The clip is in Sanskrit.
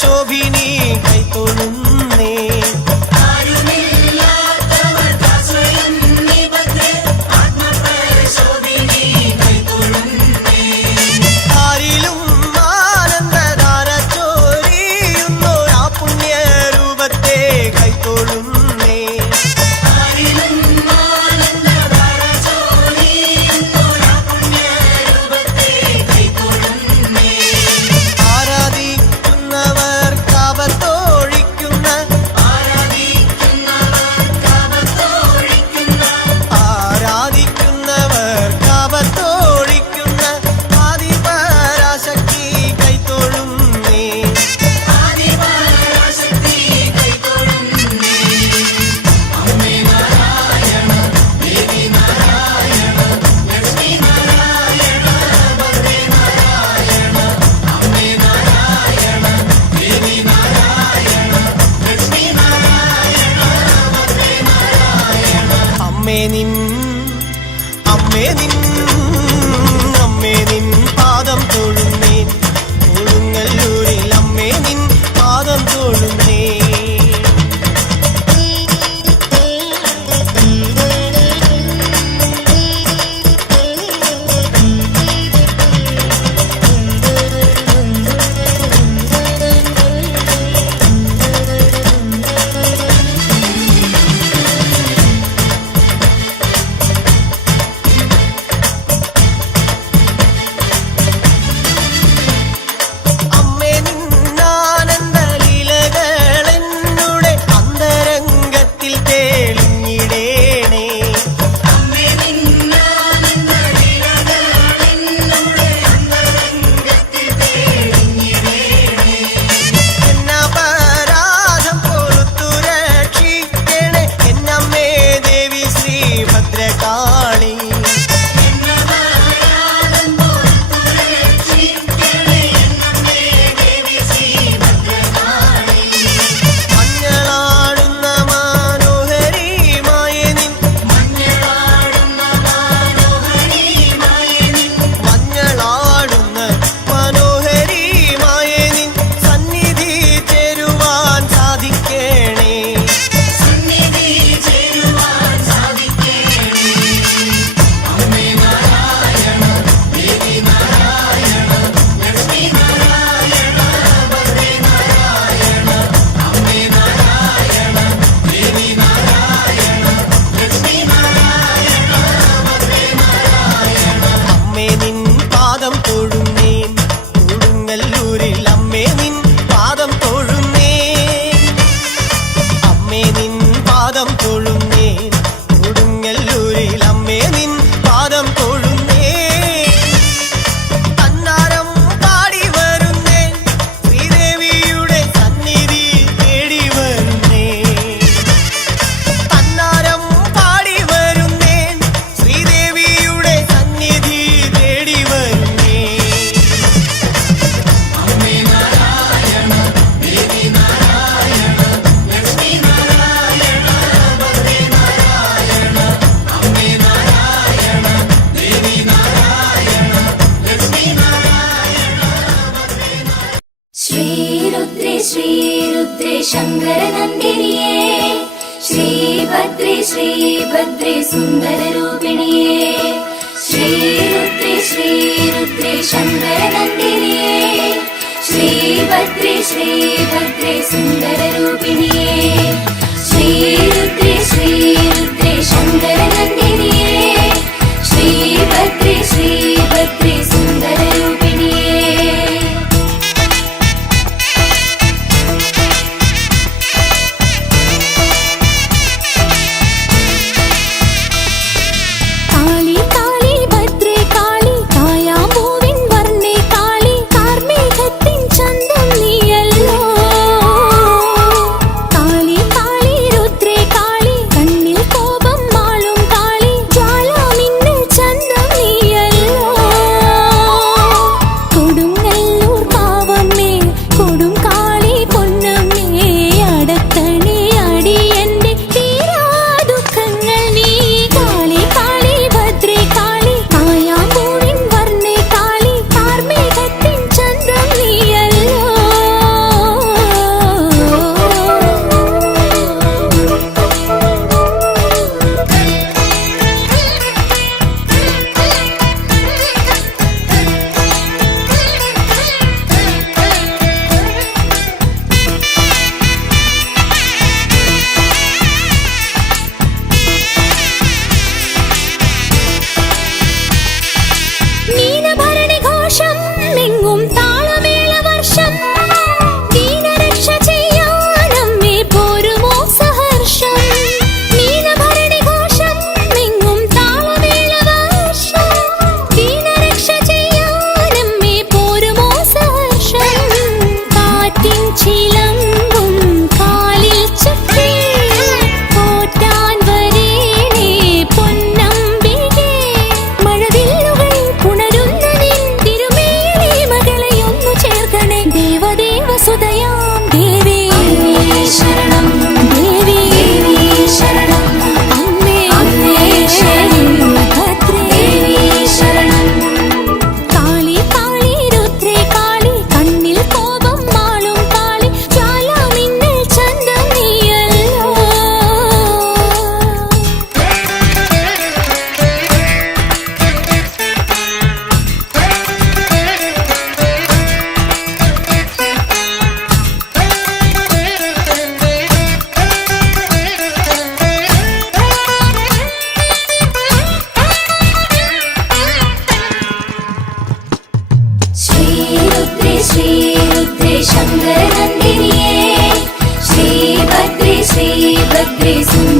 శోభిని కైతోనున్న നിൻ അമ്മേ നിൻ പാദം ஆத்மாவே நின் பாதம் தொழு श्रीभद्रे श्रीभद्रे सुन्दररूपिण्ये श्रीरुद्रे श्रीरुद्रे शङ्करनन्दिन्ये श्रीभद्रे श्रीभद्रे सुन्दररूपिण्ये श्रीरुद्रे श्रीरुद्रे please.